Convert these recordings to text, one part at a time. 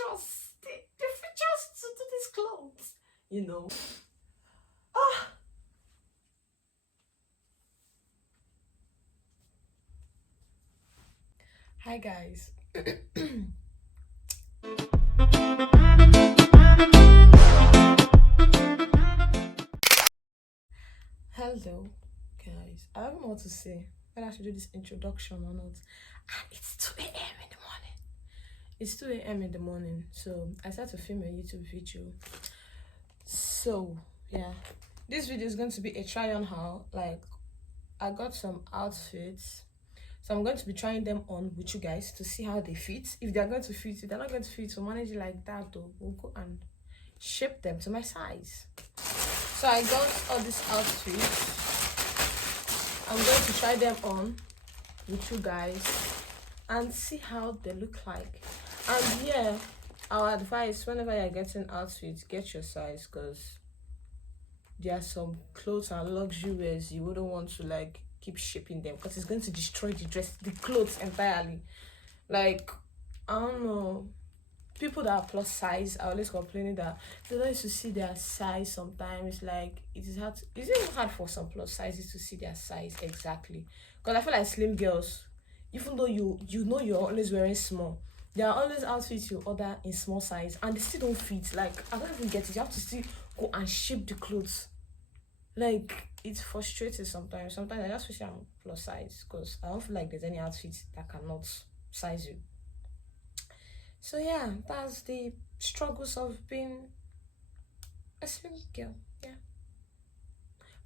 the features to these clothes, you know. Ah. Hi guys. Hello guys. I don't know what to say, whether I should do this introduction or not. And it's 2 a.m. in the morning. It's 2 a.m. in the morning, so I started to film a YouTube video. So yeah, this video is going to be a try on haul. Like, I got some outfits, so I'm going to be trying them on with you guys to see how they fit. If they're going to fit, if they're not going to fit, we'll manage it like that, though. We'll go and shape them to my size. So I got all these outfits. I'm going to try them on with you guys and see how they look like. And yeah, our advice, whenever you're getting outfits, get your size, because there are some clothes and luxury wears you wouldn't want to like keep shipping them, because it's going to destroy the clothes entirely. Like, I don't know, people that are plus size are always complaining that they don't used to see their size sometimes. Like, it's even hard for some plus sizes to see their size exactly, because I feel like slim girls, even though you know you're always wearing small, there are always outfits you order in small size and they still don't fit. Like, I don't even get it. You have to still go and shape the clothes. Like, it's frustrating sometimes. Sometimes I just wish I'm plus size, because I don't feel like there's any outfit that cannot size you. So yeah, that's the struggles of being a slim girl. Yeah.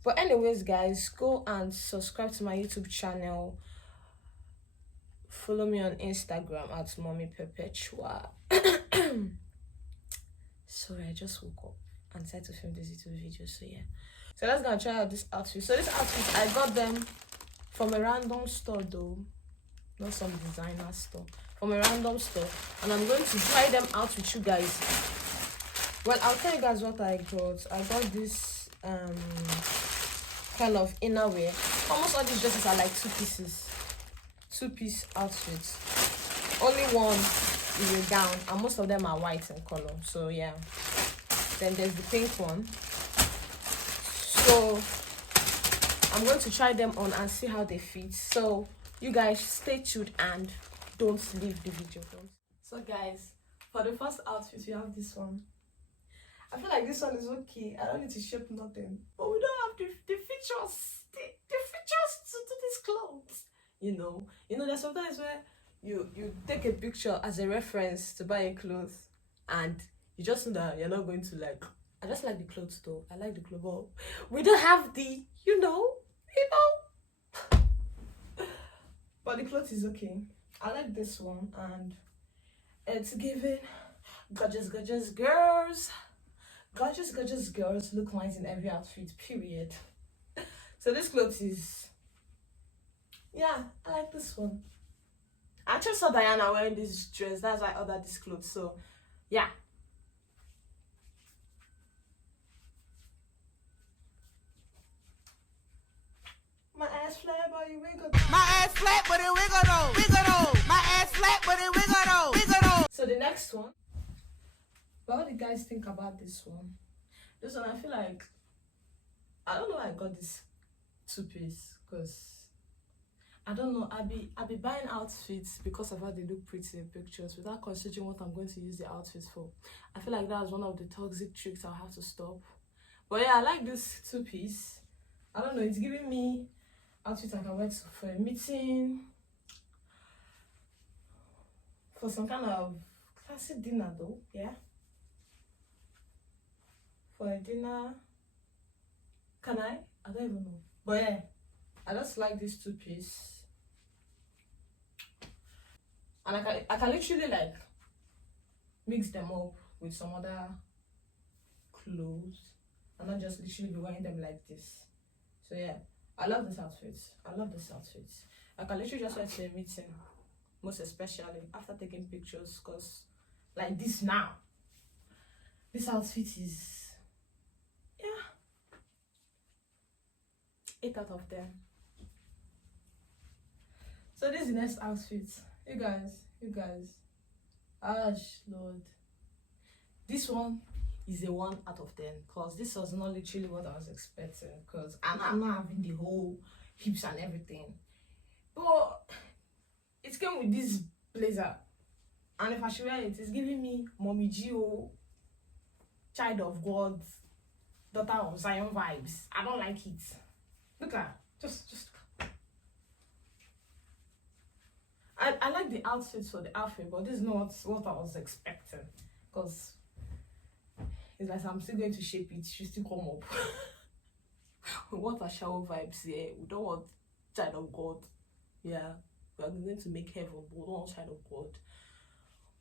But anyways, guys, go and subscribe to my YouTube channel. Follow me on Instagram at Mommy Perpetua. Sorry, I just woke up and decided to film this YouTube video. So yeah. So let's go and try out this outfit. So this outfit, I got them from a random store though. Not some designer store. From a random store. And I'm going to try them out with you guys. Well, I'll tell you guys what I got. I got this kind of inner wear. Almost all these dresses are like 2 pieces. 2-piece outfits. Only one is a gown, and most of them are white in color. So yeah. Then there's the pink one. So I'm going to try them on and see how they fit. So you guys stay tuned and don't leave the video. So guys, for the first outfit we have this one. I feel like this one is okay. I don't need to shape nothing, but we don't have the features, the features to these clothes. You know, there's sometimes where you take a picture as a reference to buy a clothes, and you just know that you're not going to like. I just like the clothes though. I like the clothes, but we don't have the, you know. But the clothes is okay. I like this one, and it's giving gorgeous girls. Gorgeous girls look nice in every outfit, period. So this clothes is, yeah, I like this one. I actually saw Diana wearing this dress, that's why I ordered this clothes. So yeah. My ass flat, but it wiggle. My ass flat, but it wiggle though. Wiggle though. My ass flat, but it wiggle though. Wiggle though. So the next one. What do you guys think about this one? This one, I feel like, I don't know why I got this 2-piece, because I don't know, I be buying outfits because of how they look pretty in pictures without considering what I'm going to use the outfits for. I feel like that's one of the toxic tricks I'll have to stop. But yeah, I like this 2-piece. I don't know, it's giving me outfits I can wear for a meeting, for some kind of classic dinner though, yeah. For a dinner, can I? I don't even know. But yeah, I just like this 2-piece. And I can literally like mix them up with some other clothes and not just literally be wearing them like this. So yeah, I love this outfit. I love this outfit. I can literally just wear to a meeting, most especially after taking pictures, because like this now, this outfit is, yeah, 8 out of 10. So this is the next outfit. You guys. Lord. This one is a 1 out of 10 because this was not literally what I was expecting. Because I'm not having the whole hips and everything, but it came with this blazer, and if I should wear it, it's giving me mommy Gio, child of God, daughter of Zion vibes. I don't like it. Look at just. I like the outfit for the outfit, but this is not what I was expecting. Because it's like I'm still going to shape it. She still come up. We want a shower vibes here. We don't want child of God. Yeah, we are going to make heaven, but we don't want child of God.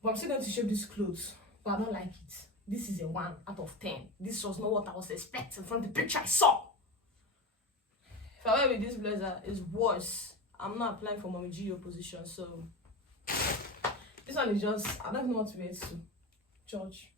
But I'm still going to shape these clothes, but I don't like it. This is a 1 out of 10. This was not what I was expecting from the picture I saw. If I wear with this blazer, it's worse. I'm not applying for my Geo position, so this one is just, I don't know what to wear it to church.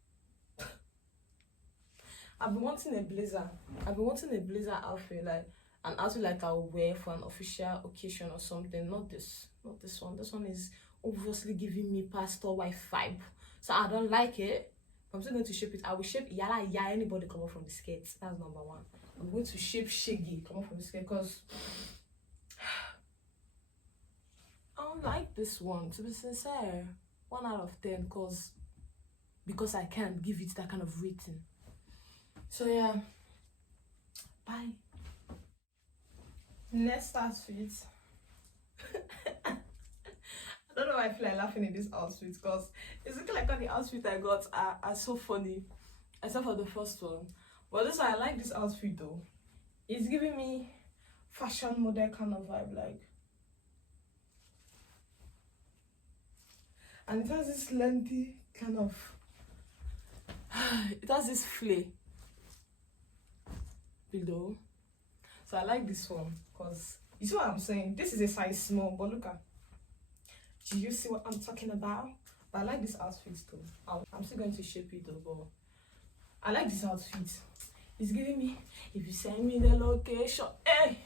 I've been wanting a blazer. I've been wanting a blazer outfit, like an outfit like I'll wear for an official occasion or something. Not this one. This one is obviously giving me pastor wife vibe, so I don't like it. I'm still going to shape it. I will shape yala ya anybody come up from the skirts. That's number 1. I'm going to shape shaggy come up from the skirt because I don't like this one, to be sincere. 1 out of 10 because I can't give it that kind of rating. So yeah, bye. Next outfit. I don't know why I feel like laughing in this outfit because it's looking like all the outfits I got are so funny, except for the first one. But this one, I like this outfit though. It's giving me fashion model kind of vibe, like. And it has this lengthy kind of, it has this flay below. So I like this one because you see what I'm saying? This is a size small, but look at, do you see what I'm talking about? But I like this outfit too. I'm still going to shape it though, but I like this outfit. It's giving me, if you send me the location, hey,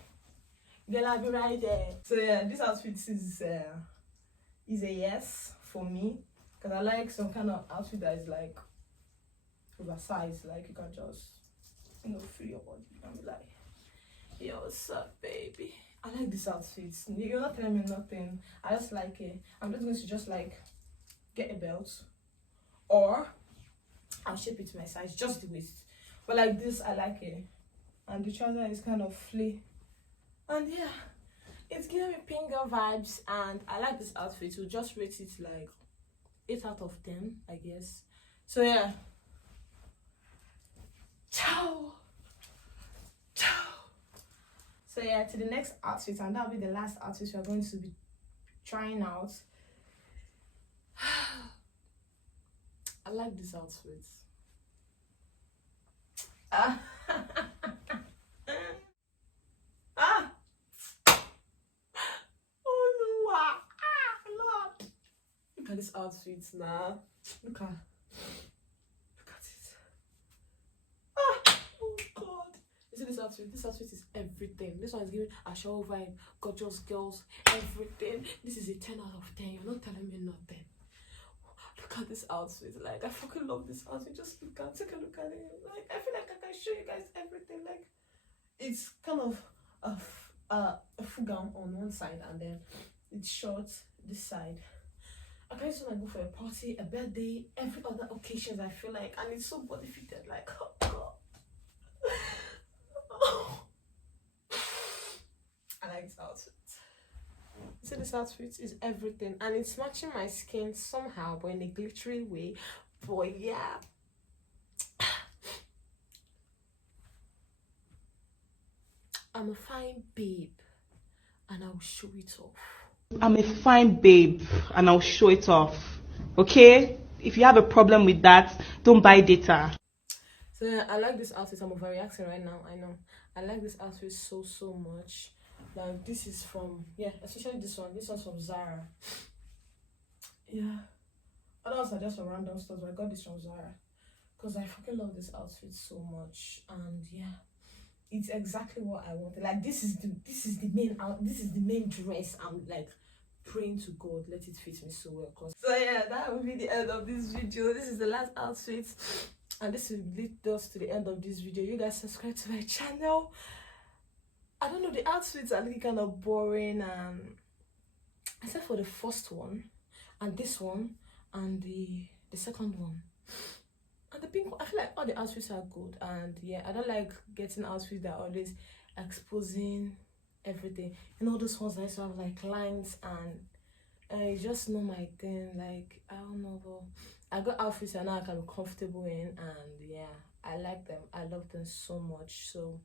girl, I'll be right there. So yeah, this outfit is a yes for me, because I like some kind of outfit that is like oversized, like you can just, you know, free your body and be like, yo, what's up, baby? I like this outfit. You're not telling me nothing. I just like it. I'm just going to just like get a belt, or I'll shape it to my size, just the waist. But like this, I like it. And the trouser is kind of flea. And yeah, it's giving me pink girl vibes, and I like this outfit. We'll just rate it like 8 out of 10, I guess. So yeah. Ciao. Ciao. So yeah, to the next outfit, and that'll be the last outfit we're going to be trying out. I like this outfit. Ah. Ah. Oh no! Ah, Lord! Look at this outfit now. Look at it. Ah! Oh God! You see this outfit? This outfit is everything. This one is giving a show vibe, gorgeous girls, everything. This is a 10 out of 10. You're not telling me nothing. Look at this outfit. Like, I fucking love this outfit. Just take a look at it. Like, I feel like I can show you guys everything. Like, it's kind of a full gown on one side, and then it's short this side. I can just want to go for a party, a birthday, every other occasions, I feel like, and it's so body fitted. Like, oh God. I like this outfit. See, this outfit is everything, and it's matching my skin somehow, but in a glittery way. Boy, yeah. I'm a fine babe, and I'll show it off. I'm a fine babe, and I'll show it off. Okay? If you have a problem with that, don't buy data. So yeah, I like this outfit. I'm overreacting right now, I know. I like this outfit so much. Like, this is from, yeah, especially this one. This one's from Zara. Yeah. Others are just from random stores, but I got this from Zara because I fucking love this outfit so much. And yeah, it's exactly what I wanted. Like, this is the main dress I'm like praying to God, let it fit me so well. So yeah, that will be the end of this video. This is the last outfit, and this will lead us to the end of this video. You guys subscribe to my channel. I don't know, the outfits are looking kind of boring, except for the first one and this one and the second one and the pink one. I feel like all the outfits are good, and yeah, I don't like getting outfits that are always exposing everything. You know, those ones that used to have like lines, and it's just not my thing. Like, I don't know, but I got outfits that now I can be comfortable in, and yeah, I like them. I love them so much. So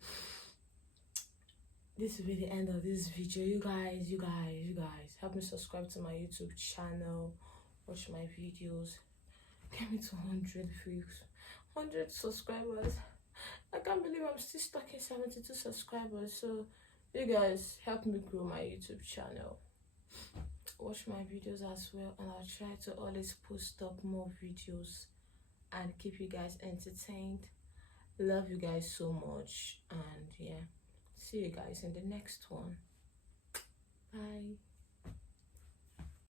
this will be the end of this video. You guys help me subscribe to my YouTube channel, watch my videos, get me to 100 views, 100 subscribers. I can't believe I'm still stuck at 72 subscribers. So you guys help me grow my YouTube channel, watch my videos as well, and I'll try to always post up more videos and keep you guys entertained. Love you guys so much, and yeah, see you guys in the next one. Bye.